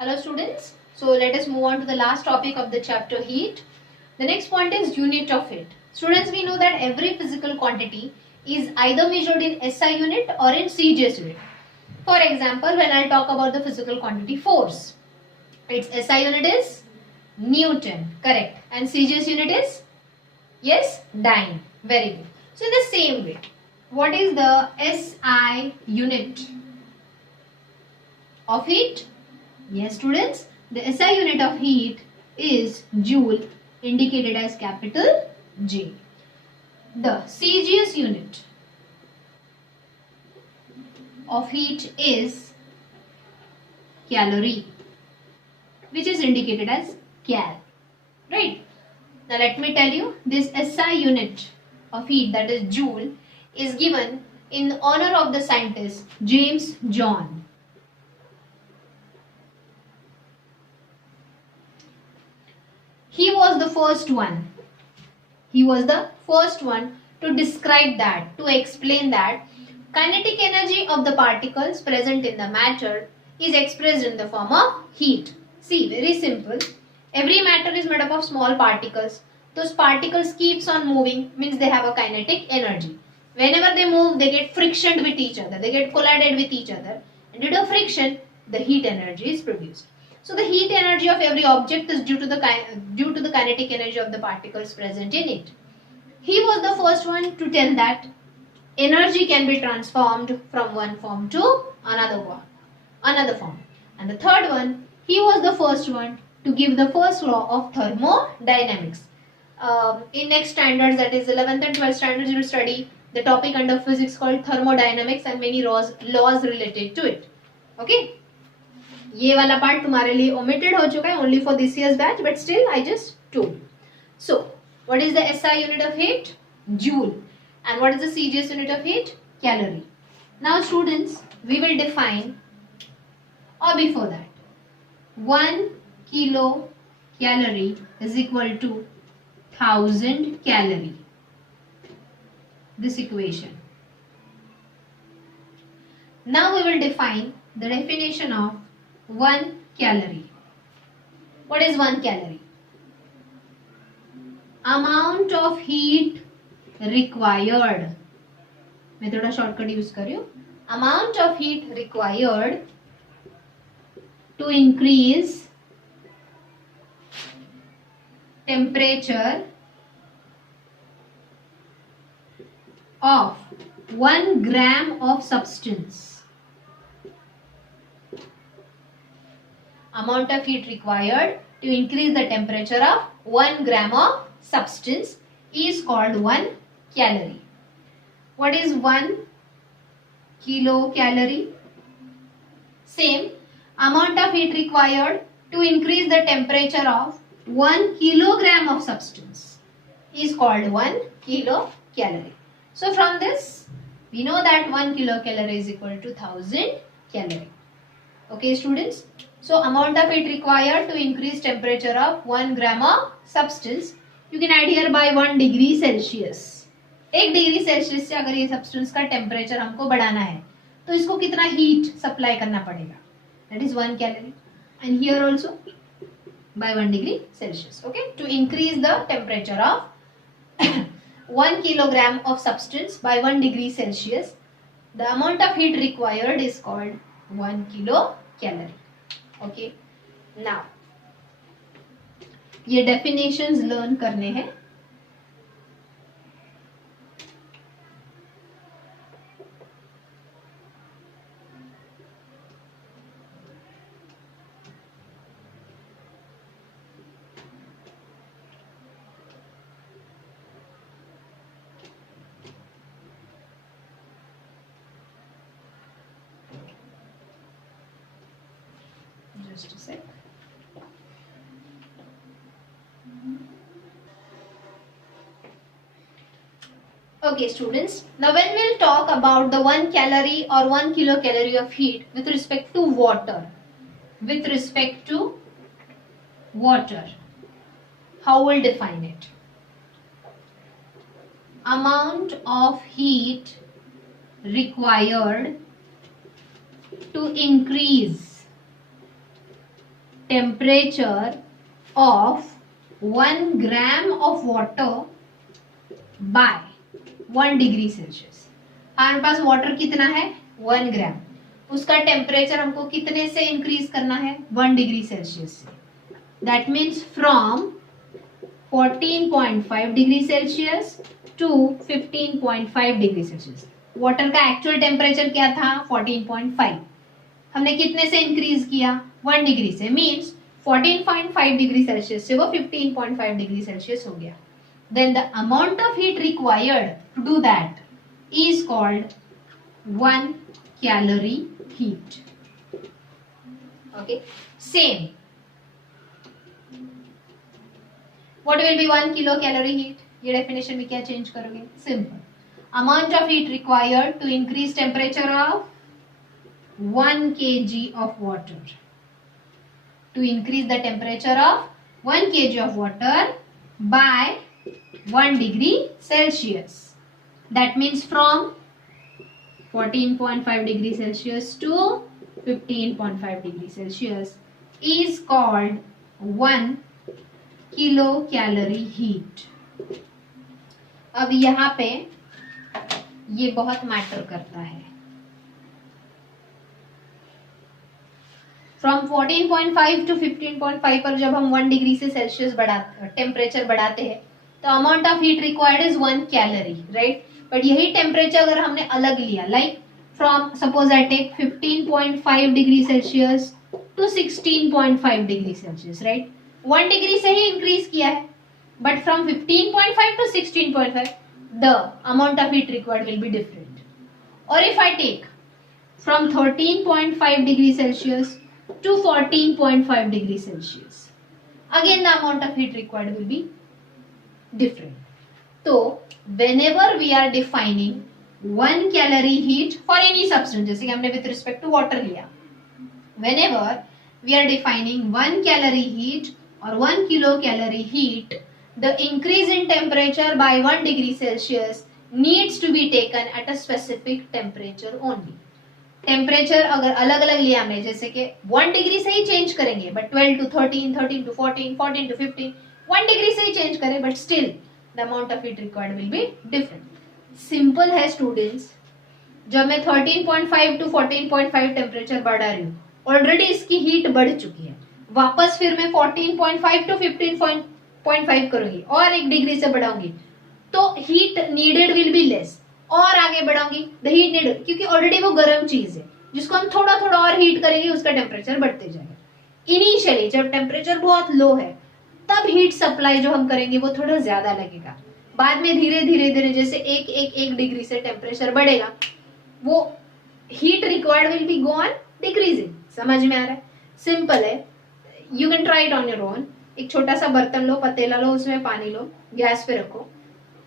Hello students. So let us move on to the last topic of the chapter heat. The next point is unit of heat. Students, we know that every physical quantity is either measured in SI unit or in CGS unit. For example, when I talk about the physical quantity force, its SI unit is Newton, correct. And CGS unit is, yes, dyne. Very good. So in the same way, what is the SI unit of heat? Yes students, the SI unit of heat is joule, indicated as capital J. The CGS unit of heat is calorie, which is indicated as cal. Right? Now let me tell you, this SI unit of heat, that is joule, is given in honor of the scientist James John. He was the first one. He was the first one to describe that, to explain that kinetic energy of the particles present in the matter is expressed in the form of heat. See, very simple. Every matter is made up of small particles. Those particles keeps on moving, means they have a kinetic energy. Whenever they move, they get frictioned with each other. They get collided with each other. And due to friction, the heat energy is produced. So the heat energy of every object is due to the kinetic energy of the particles present in it. He was the first one to tell that energy can be transformed from one form to another form. And the third one, he was the first one to give the first law of thermodynamics. In next standards, that is 11th and 12th standards, you will study the topic under physics called thermodynamics and many laws related to it. Okay. ये वाला पार्ट तुम्हारे लिए omitted हो चुका है only for this year's batch, but still I just told. So, what is the SI unit of heat? Joule. And what is the CGS unit of heat? Calorie. Now students, we will define, or before that, 1 kilocalorie is equal to 1000 calorie. This equation. Now we will define the definition of 1 calorie. What is 1 calorie? Amount of heat required. मैं थोड़ा shortcut use कर रही हूँ. Amount of heat required to increase temperature of 1 gram of substance. Amount of heat required to increase the temperature of 1 gram of substance is called 1 calorie. What is 1 kilocalorie? Same, amount of heat required to increase the temperature of 1 kilogram of substance is called 1 kilocalorie. So from this, we know that 1 kilocalorie is equal to 1000 calorie. Okay students? So amount of heat required to increase temperature of 1 gram of substance, you can add here by 1 degree Celsius. 1 degree Celsius से अगर ये सब्सटेंस का टेम्परेचर हमको बढ़ाना है तो इसको कितना हीट सप्लाई करना पड़ेगा? That is 1 calorie. And here also by 1 degree Celsius. Okay, to increase the temperature of 1 kilogram of substance by 1 degree Celsius, the amount of heat required is called 1 kilocalorie. Okay, now ये definitions learn करने हैं. Just a sec. Okay students, now when we'll talk about the 1 calorie or 1 kilocalorie of heat with respect to water, how we'll define it? Amount of heat required to increase temperature of 1 gram of water by 1 degree Celsius. हमारे पास वाटर कितना है 1 ग्राम, उसका टेम्परेचर हमको कितने से इंक्रीज करना है 1 degree Celsius से। That means from 14.5 degree Celsius to 15.5 degree Celsius. Water का एक्चुअल टेम्परेचर क्या था 14.5, हमने कितने से इंक्रीज किया 1 डिग्री से, मीन्स 14.5 डिग्री सेल्सियस से वो 15.5 डिग्री सेल्सियस हो गया। Then the amount of heat required to do that is called 1 calorie heat. Okay, same. What will be 1 kilocalorie heat? ये definition में क्या change करोगे? Simple. Amount of heat required to increase temperature of 1 kg of water. To increase the temperature of 1 kg of water by 1 degree Celsius. That means from 14.5 degree Celsius to 15.5 degree Celsius is called 1 kilocalorie heat. अब यहाँ पे ये बहुत मैटर करता है। फ्रॉम 14.5 टू 15.5 पर जब हम 1 डिग्री से सेल्सियस टेम्परेचर बढ़ाते हैं तो amount of heat required is 1 calorie, right. But यही टेम्परेचर अगर हमने अलग लिया, like from suppose I take 15.5 degree Celsius to 16.5 degree Celsius, right, 1 degree से ही इंक्रीज किया है, but from 15.5 to 16.5 the amount of heat required will be different. और if I take from 13.5 degree Celsius to 14.5 degree Celsius, again the amount of heat required will be different. So whenever we are defining 1 calorie heat for any substance, जैसे कि हमने with respect to water लिया, whenever we are defining 1 calorie heat or 1 kilocalorie heat, the increase in temperature by 1 degree Celsius needs to be taken at a specific temperature only. Temperature अगर अलग अलग लिया हमने, जैसे कि 1 डिग्री से ही चेंज करेंगे, but 12 to 13, 13 to 14, 14 to 15, 1 degree से ही चेंज करें, but still the amount of heat required will be different. Simple है स्टूडेंट्स, जब मैं 13.5 टू 14.5 टेम्परेचर बढ़ा रही हूँ, ऑलरेडी इसकी हीट बढ़ चुकी है, वापस फिर मैं 14.5 टू 15.5 करूंगी और 1 डिग्री से बढ़ाऊंगी तो heat needed will be less, और आगे बढ़ाऊंगी द हीट नीड, क्योंकि ऑलरेडी वो गर्म चीज है जिसको हम थोड़ा थोड़ा और हीट करेंगे उसका टेम्परेचर बढ़ते जाएगा। इनिशियली जब टेम्परेचर बहुत लो है तब हीट सप्लाई जो हम करेंगे वो थोड़ा ज्यादा लगेगा, बाद में धीरे धीरे धीरे जैसे एक डिग्री से टेम्परेचर बढ़ेगा वो heat required will be go on decreasing. समझ में आ रहा है? सिंपल है, you can try it on your own. एक छोटा सा बर्तन लो, पतीला लो, उसमें पानी लो, गैस पे रखो,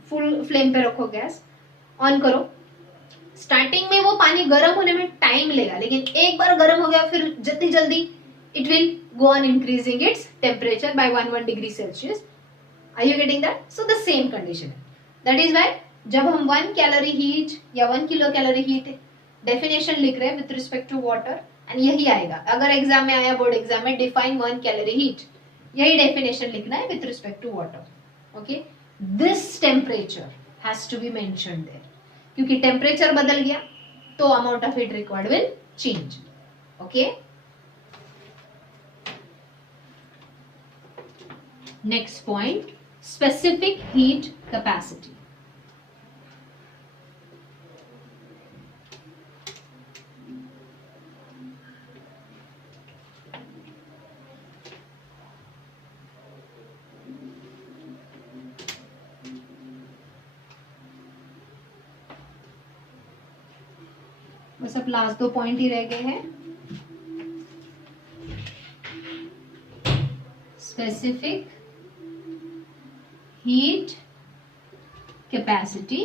फुल फ्लेम पे रखो, गैस ऑन करो। स्टार्टिंग में वो पानी गर्म होने में टाइम लेगा, लेकिन एक बार गर्म हो गया फिर जल्दी जल्दी it will go on increasing its temperature by 1 degree Celsius. Are you getting that? So the same condition है। दैट इज व्हाई जब हम 1 कैलोरी हीट या 1 किलो कैलोरी हीट डेफिनेशन लिख रहे हैं with respect to water, and यही आएगा अगर एग्जाम में आया, बोर्ड एग्जाम में, डिफाइन 1 कैलोरी हीट, यही डेफिनेशन लिखना है with respect to water. Okay, this temperature has to be mentioned there, क्योंकि टेम्परेचर बदल गया तो amount of heat required will change. Okay, next point, specific heat capacity. बस अब लास्ट 2 पॉइंट ही रह गए हैं। Specific heat capacity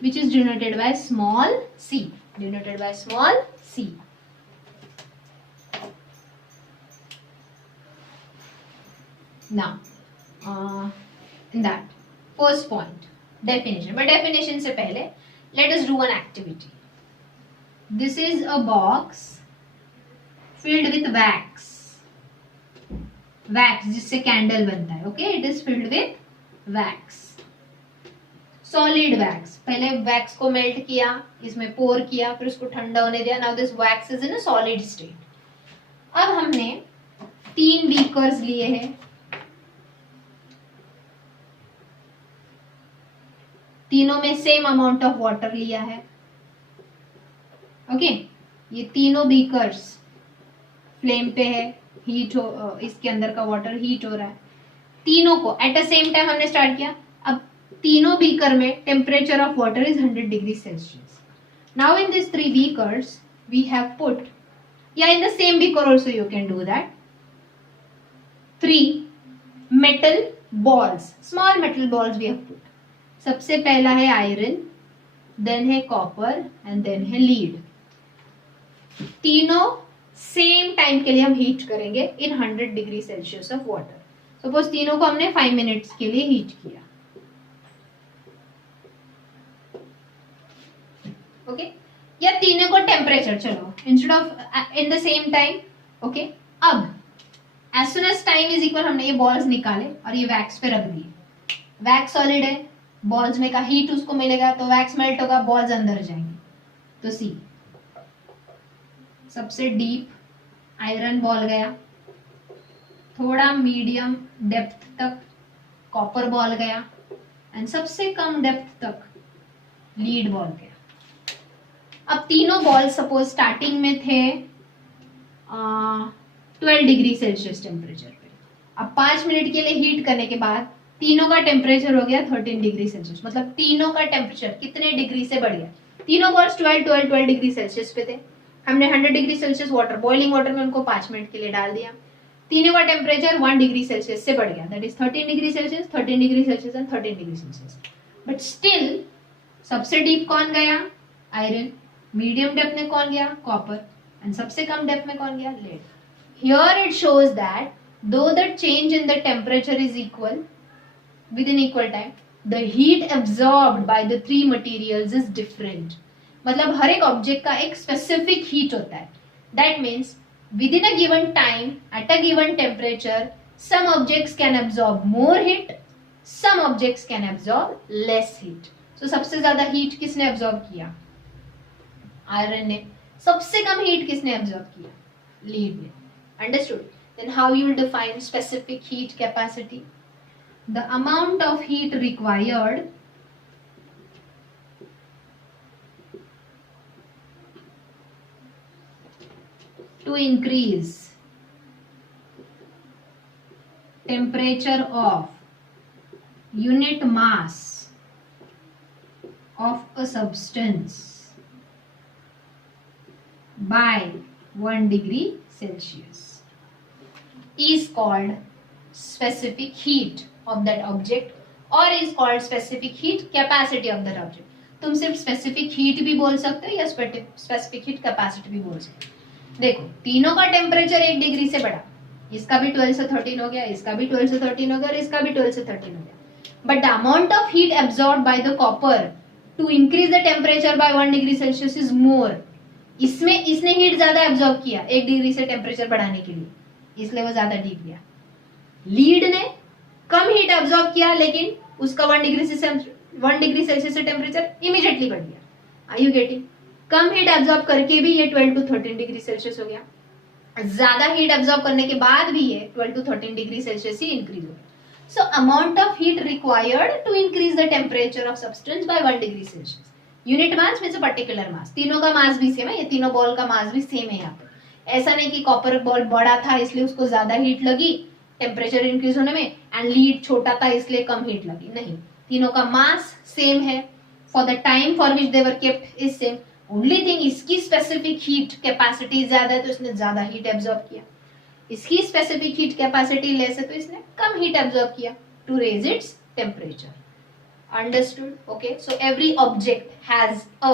which is denoted by small c, denoted by small c. Now in that first point definition, but definition से पहले let us do one activity. This is a box filled with wax. Wax जिससे कैंडल बनता है. Okay, it is filled with wax. Solid wax. पहले वैक्स को मेल्ट किया, इसमें पोर किया, फिर उसको ठंडा होने दिया. Now this wax is in a solid state. अब हमने 3 बीकर्स लिए हैं. तीनों में सेम अमाउंट ऑफ वाटर लिया है. ओके, ये तीनों बीकर्स फ्लेम पे है, हीट हो, इसके अंदर का वाटर हीट हो रहा है. तीनों को एट द सेम टाइम हमने स्टार्ट किया. अब तीनों बीकर में temperature of water is 100 degree Celsius. Now in this 3 beakers we have put, या in the same beaker also you can do that, 3 metal balls, small metal balls we have put. सबसे पहला है iron, then है copper and then है lead. तीनों same time के लिए हम हीट करेंगे in 100 degree Celsius of water. Suppose तीनों को हमने 5 मिनट्स के लिए हीट किया. ओके, या तीनों को टेम्परेचर, चलो instead of in the same time. Okay, अब as soon as time is equal, हमने ये बॉल्स निकाले और ये वैक्स पे रख दिए. वैक्स सॉलिड है, बॉल्स में का हीट उसको मिलेगा तो वैक्स मेल्ट होगा, बॉल्स अंदर जाएंगे. तो सी, सबसे डीप आयरन बॉल गया, थोड़ा मीडियम डेप्थ तक कॉपर बॉल गया, एंड सबसे कम डेप्थ तक लीड बॉल गया. अब तीनों बॉल सपोज स्टार्टिंग में थे 12 डिग्री सेल्सियस टेम्परेचर पे. अब 5 मिनट के लिए हीट करने के बाद तीनों का टेम्परेचर हो गया 13 डिग्री सेल्सियस. मतलब तीनों का टेम्परेचर कितने डिग्री से बढ़ गया? तीनों बॉल्स 12 डिग्री सेल्सियस पे थे. हमने 100 degree Celsius water, boiling water में उनको 5 मिनट के लिए डाल दिया. तीनों का टेम्परेचर 1 डिग्री सेल्सियस से बढ़ गया. That is 13 degree Celsius, 13 degree Celsius and 13 degree Celsius. But still सबसे डीप कौन गया? आयरन. मीडियम डेप्थ में कौन गया? कॉपर. एंड सबसे कम डेप्थ में कौन गया? Lead. Here it shows that though the change in the temperature is equal within equal time, the heat absorbed by the 3 materials is different. मतलब हर एक ऑब्जेक्ट का एक स्पेसिफिक हीट होता है. That means within a given time at a given temperature some objects can absorb more heat, some objects can absorb less heat. So सबसे ज्यादा हीट किसने absorb किया? आयरन ने. सबसे कम हीट किसने absorb किया? लीड ने. Understood? Then how you will define specific heat capacity? The amount of heat required to increase temperature of unit mass of a substance by 1 degree Celsius is called specific heat of that object or is called specific heat capacity of that object. तुम सिर्फ specific heat भी बोल सकते हो या specific heat capacity भी बोल सकते हो. देखो तीनों का टेम्परेचर 1 डिग्री से बढ़ा, इसका भी 12 से 13 हो गया, इसका भी 12 से 13 हो गया और इसका भी 12 से 13 हो गया. But the amount of heat absorb by the copper two increase the temperature by 1 degree Celsius is more. इसमें इसने हीट ज्यादा एब्जॉर्ब किया 1 डिग्री से टेम्परेचर बढ़ाने के लिए, इसलिए वो ज्यादा डीप गया. लीड ने कम हीट एब्जॉर्ब किया लेकिन उसका 1 डिग्री सेल्सियस से टेम्परेचर इमीडिएटली बढ़ गया. Are you getting? कम हीट एब्जॉर्ब करके भी ये 12 to 13 डिग्री सेल्सियस हो गया. ज्यादा हीट एब्जॉर्ब करने के बाद भी ये 12 to 13 डिग्री सेल्सियस ही इंक्रीज हो गया. So amount of heat required to increase the temperature of substance by 1 degree Celsius. Unit mass means particular mass. तीनों का मास भी सेम है, ये तीनों बॉल का मास भी सेम है. यहाँ पे ऐसा नहीं कि कॉपर बॉल बड़ा था इसलिए उसको ज्यादा हीट लगी टेम्परेचर इंक्रीज होने में एंड लीड छोटा था इसलिए कम हीट लगी. नहीं, तीनों का मास सेम है. For the time for which they were kept is same. Only thing इसकी स्पेसिफिक हीट कैपेसिटी ज्यादा है तो इसने ज्यादा हीट एब्जॉर्ब किया. इसकी स्पेसिफिक हीट कैपेसिटी लेस है तो इसने कम हीट एब्जॉर्ब किया to raise its temperature. Understood? Okay, so every object has a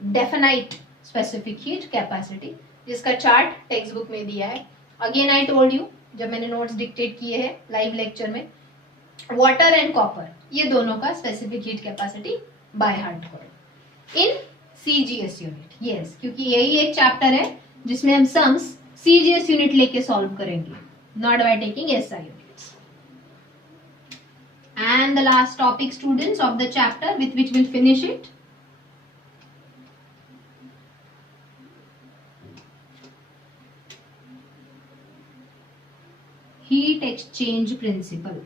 definite specific heat capacity जिसका चार्ट टेक्स्ट बुक में दिया है. अगेन आई टोल्ड यू जब मैंने नोट्स डिक्टेट किए हैं लाइव लेक्चर में, वाटर एंड कॉपर ये दोनों का specific heat capacity by heart करो इन CGS यूनिट. यस, क्योंकि यही एक चैप्टर है जिसमें हम सम्स CGS यूनिट लेके सॉल्व करेंगे, not by taking SI units. And the last topic, students, of the chapter with which we'll finish it. Heat exchange principle.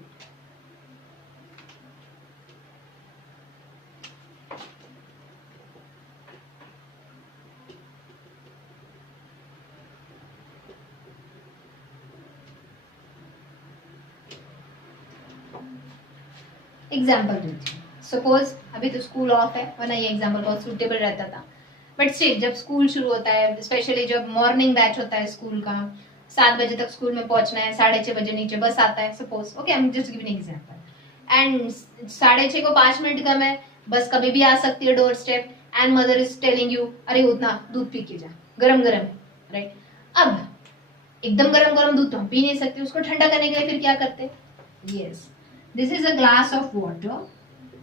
Example देती हूँ. सपोज अभी तो स्कूल ऑफ है, वरना ये एग्जाम्पल बहुत सूटेबल रहता था, बट स्टिल जब स्कूल शुरू होता है, स्पेशली जब मॉर्निंग बैच होता है स्कूल का, 7 बजे तक स्कूल में पहुंचना है, 6:30 बजे नीचे बस आता है, suppose, okay, I am just giving example, and 6:30 को 5 मिनट कम है, बस कभी भी आ सकती है door step, and mother is telling you, अरे उतना दूध पी के जा, गरम गरम, राइट. अब एकदम गरम गरम दूध तो हम पी नहीं सकते, उसको ठंडा करने के लिए फिर क्या करते? Yes, this is a glass of water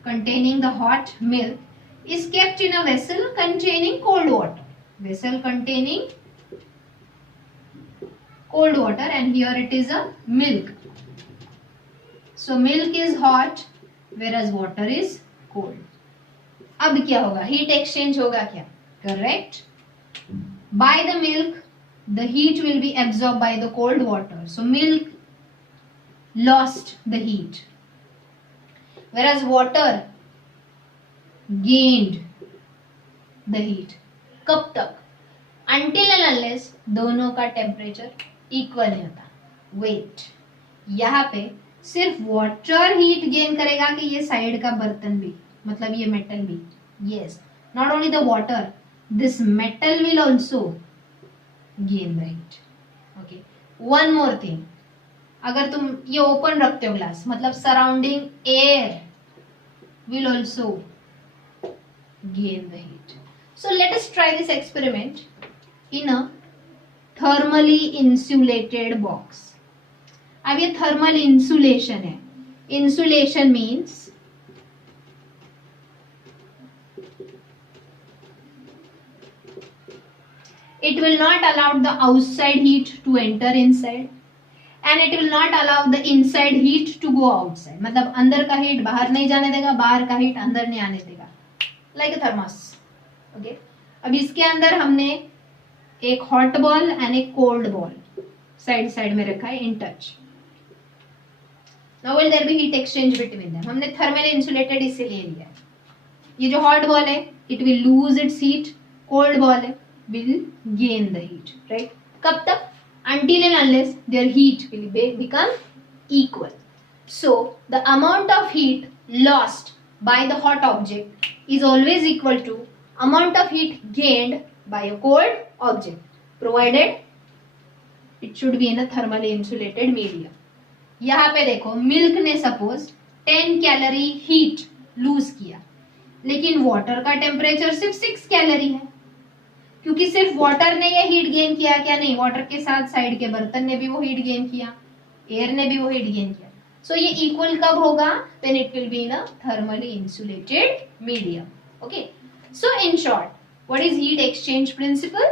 containing the hot milk is kept in a vessel containing cold water. Vessel containing cold water, and here it is a milk. So milk is hot whereas water is cold. अब क्या होगा? Heat exchange होगा क्या? Correct. By the milk, the heat will be absorbed by the cold water. So milk lost the heat, whereas water gained the heat. कब तक? Until and unless दोनों का temperature equal नहीं होता. वेट, यहाँ पे सिर्फ वाटर हीट गेन करेगा कि ये साइड का बर्तन भी, मतलब ये मेटल भी? Yes, not only the water, this metal will also gain the heat. Okay, one more thing, अगर तुम ये ओपन रखते हो ग्लास, मतलब surrounding air will also gain the heat. So let us try this experiment in a thermally insulated box. अब ये thermal insulation है. Insulation means it will not allow the outside heat to enter inside, and it will not allow the inside heat to go outside. मतलब अंदर का हीट बाहर नहीं जाने देगा, बाहर का हीट अंदर नहीं आने देगा, लाइक अ थर्मस. ओके, अब इसके अंदर हमने एक हॉट बॉल एंड एक कोल्ड बॉल साइड साइड में रखा है in touch. Now will there be heat exchange between them. हमने थर्मली इंसुलेटेड इसीलिए लिया है. ये जो हॉट बॉल है, it will lose its heat, cold ball है, will gain the heat, right. कब तक? Until and unless their heat will become equal. So the amount of heat lost by the hot object is always equal to amount of heat gained by a cold object, provided it should be in a thermally insulated medium. यहाँ पे देखो, मिल्क ने सपोज 10 calorie heat loose किया, लेकिन वाटर का टेम्परेचर सिर्फ 6 कैलोरी है, क्योंकि सिर्फ वाटर ने ये हीट गेन किया क्या? नहीं, वाटर के साथ साइड के बर्तन ने भी वो हीट गेन किया, एयर ने भी वो हीट गेन किया. सो ये इक्वल कब होगा? When it will be in a thermally insulated medium. Okay, so in short, what is heat exchange principle?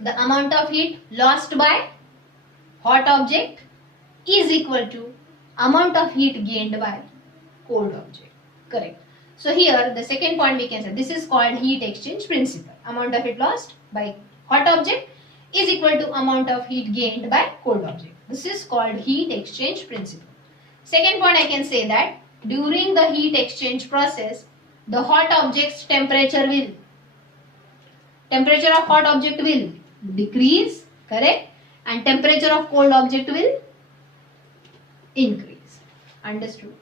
The amount of heat lost by hot object is equal to amount of heat gained by cold object. Correct. So here the second point we can say, this is called heat exchange principle. Amount of heat lost by hot object is equal to amount of heat gained by cold object. This is called heat exchange principle. Second point I can say that during the heat exchange process, the hot object's temperature of hot object will decrease, correct? And temperature of cold object will increase. Understood?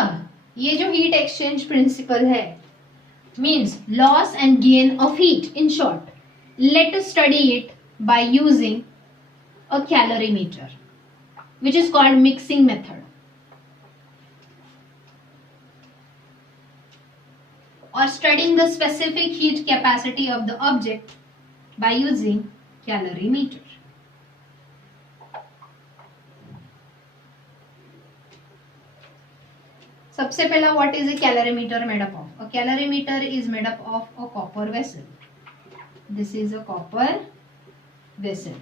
अब ये जो heat exchange principle है, means loss and gain of heat. In short, let us study it by using a calorimeter, which is called mixing method. Or studying the specific heat capacity of the object by using calorimeter. सबसे पहला, what is a calorimeter made up of? A calorimeter is made up of a copper vessel. This is a copper vessel.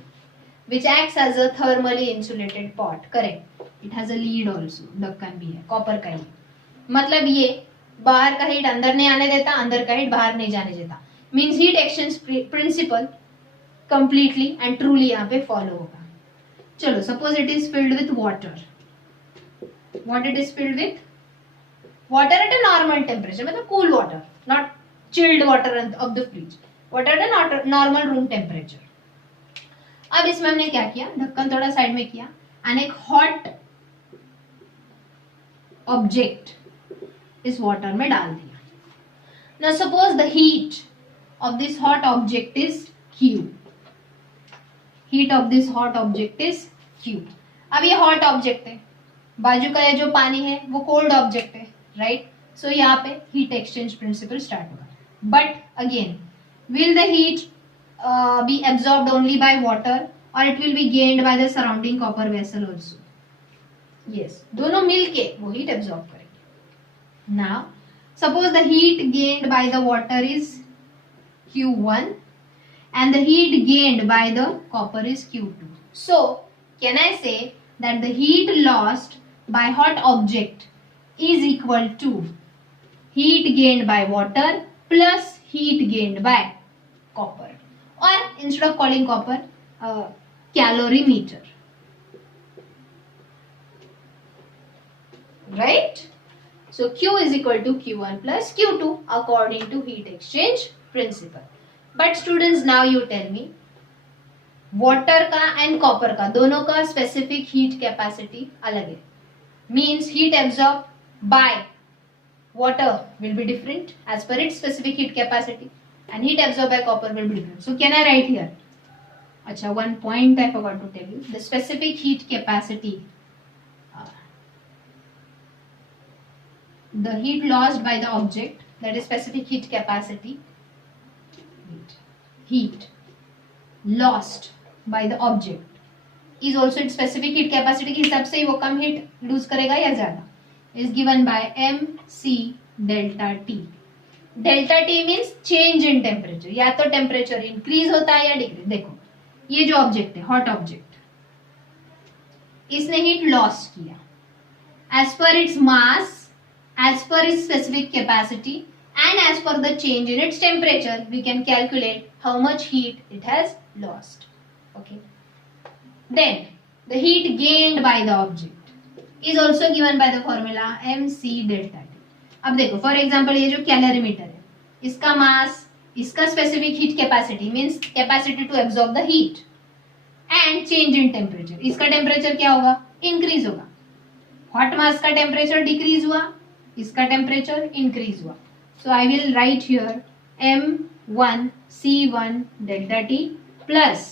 which acts as a thermally insulated pot. Correct. It has a lead also. ढक्कन भी है, कॉपर का ही. मतलब ये बाहर का हीट अंदर नहीं आने देता, अंदर का हीट बाहर नहीं जाने देता. Means heat exchange principal completely and truly यहाँ पे फॉलो होगा. चलो, suppose it is filled with water. What it is filled with? Water at a normal temperature, मतलब cool water, not chilled water of the fridge. Water at a normal room temperature. अब इसमें हमने क्या किया, ढक्कन थोड़ा साइड में किया and एक hot object इस water में डाल दिया. Now suppose the heat of this hot object is Q. Heat of this hot object is Q. अब ये hot object है, बाजू का ये जो पानी है वो कोल्ड ऑब्जेक्ट है, राइट. सो यहाँ पे हीट एक्सचेंज प्रिंसिपल स्टार्ट होगा. But again, will the heat be absorbed only by water और it will be gained by the surrounding copper vessel also. Yes, दोनों मिलके वो हीट एब्जॉर्ब करेंगे. Now suppose the heat gained by the water is Q1 and the heat gained by the copper is Q2. So can I say that the heat lost by hot object is equal to heat gained by water plus heat gained by copper, or instead of calling copper, calorimeter, right? So Q is equal to Q1 plus Q2 according to heat exchange principle. But students, now you tell me, water का and copper का दोनों का specific heat capacity अलग है. Means heat absorb by water will be different as per its specific heat capacity and heat absorb by copper will be different. So can I write here? अच्छा, one point I forgot to tell you. The specific heat capacity, the heat lost by the object, that is specific heat capacity, heat lost by the object is also its specific heat capacity के हिसाब से वो कम heat loose करेगा या ज्यादा, is given by mc delta t. Delta T means change in temperature, या तो temperature increase होता है या डिक्रीज. देखो, ये जो ऑब्जेक्ट है, हॉट ऑब्जेक्ट, इसने हीट लॉस किया as per its mass, as per its specific capacity and as per the change in its temperature we can calculate how much heat it has lost. Okay, then the heat gained by the object is also given by the formula mc delta t. अब देखो, for example ये जो कैलोरीमीटर है, इसका mass, इसका specific heat capacity means capacity to absorb the heat and change in temperature. इसका temperature क्या होगा? इंक्रीज होगा. हॉट मास का टेम्परेचर डिक्रीज हुआ, इसका टेम्परेचर इंक्रीज हुआ. So I will write here M1 C1 delta T plus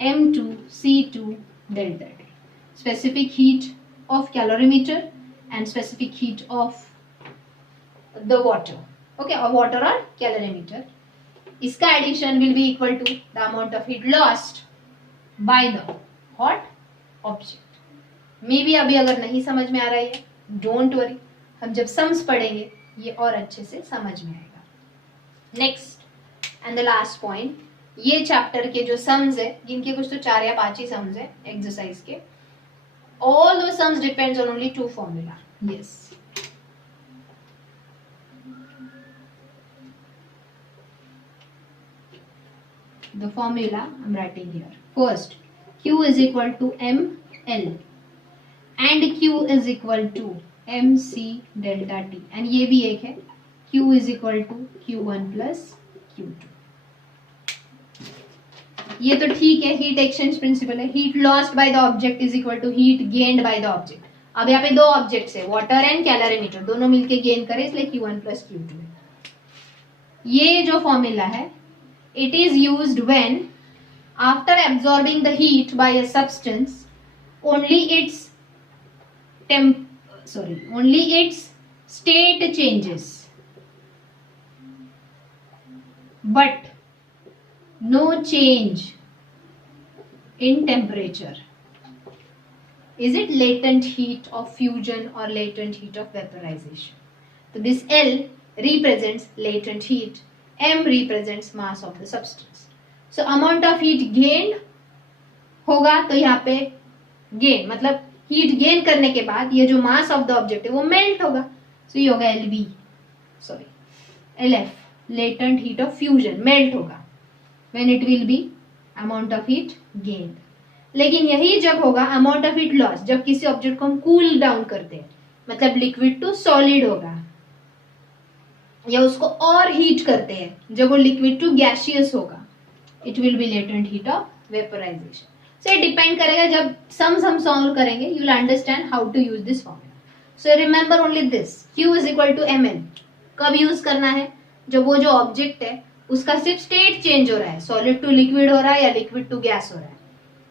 M2 C2 delta T. Specific heat of calorimeter and specific heat of the water. Okay, or water or calorimeter. इसका addition will be equal to the amount of heat lost by the hot object. Maybe अभी अगर नहीं समझ में आ रहा है, don't worry, हम जब सम्स पढ़ेंगे ये और अच्छे से समझ में आएगा. Next and the last point, ये चैप्टर के जो सम्स है, जिनके कुछ तो 4 या 5 ही सम्स है एक्सरसाइज के, ऑल दो sums depends on only 2 formula. Yes, the formula I'm writing here. First, Q is equal to ML and Q is equal to mc delta t, and ये भी एक है, Q is equal to Q1 plus Q2. ये तो ठीक है, heat exchange principle है. Heat lost by the object is equal to heat gained by the object. अब यहाँ पे 2 ऑब्जेक्ट्स है, वाटर एंड कैलोरीमीटर, दोनों मिलके गेन करे, इसलिए Q1 plus Q2. ये जो फॉर्मूला है, it is used when after absorbing the heat bye a substance only its state changes, but no change in temperature. Is it latent heat of fusion or latent heat of vaporization? So this L represents latent heat, M represents mass of the substance. So amount of heat gained होगा तो यहाँ पे गेन, मतलब heat gain करने के बाद ये जो मास ऑफ द ऑब्जेक्ट है वो मेल्ट होगा, सो ये होगा LB, sorry LF, latent heat of fusion, melt होगा when it will be amount of heat gain. लेकिन यही जब होगा अमाउंट ऑफ हीट लॉस, जब किसी ऑब्जेक्ट को हम कूल डाउन करते हैं, मतलब लिक्विड टू सॉलिड होगा, या उसको और हीट करते हैं जब वो लिक्विड टू गैसियस होगा, it will be latent heat of vaporisation. So ये डिपेंड करेगा, जब सम्स हम सॉल्व करेंगे you will understand how to use this formula. So remember only this, Q is equal to ml। कब use करना है? जब वो जो ऑब्जेक्ट है उसका सिर्फ स्टेट चेंज हो रहा है, सॉलिड टू लिक्विड हो रहा है या लिक्विड टू गैस हो रहा है,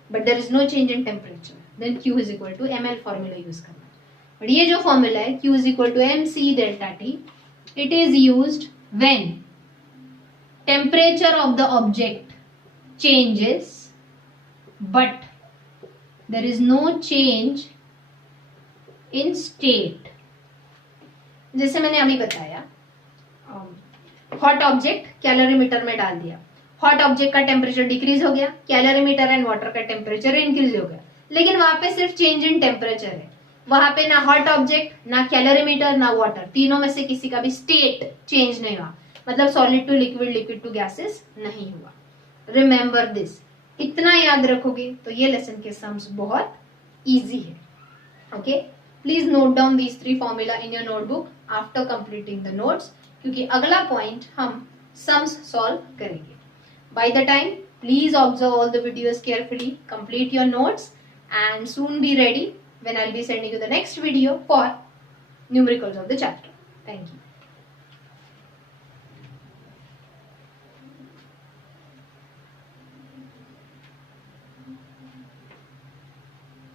but there is no change in temperature, then Q is equal to ml formula use करना है। बट ये जो फॉर्मूला है Q is equal to mc delta T, it is used when temperature of the object changes but there is no change in state। जैसे मैंने अभी बताया, hot object calorimeter में डाल दिया, हॉट ऑब्जेक्ट का टेम्परेचर डिक्रीज हो गया, कैलोरीमीटर एंड वाटर का टेम्परेचर इंक्रीज हो गया, लेकिन वहां पे सिर्फ चेंज इन टेम्परेचर है, वहां पे ना हॉट ऑब्जेक्ट, ना कैलोरीमीटर, ना वाटर, तीनों में से किसी का भी स्टेट चेंज नहीं हुआ, मतलब solid to liquid, liquid to gases नहीं हुआ। रिमेंबर दिस, इतना याद रखोगे तो ये लेसन के सम्स बहुत इजी है। Okay, please note down these 3 formula in your notebook after completing the notes, क्योंकि अगला पॉइंट हम सम्स सॉल्व करेंगे। By the time please observe all the videos carefully, complete your notes and soon be ready when I'll be sending you the next video for numericals of the chapter. Thank you.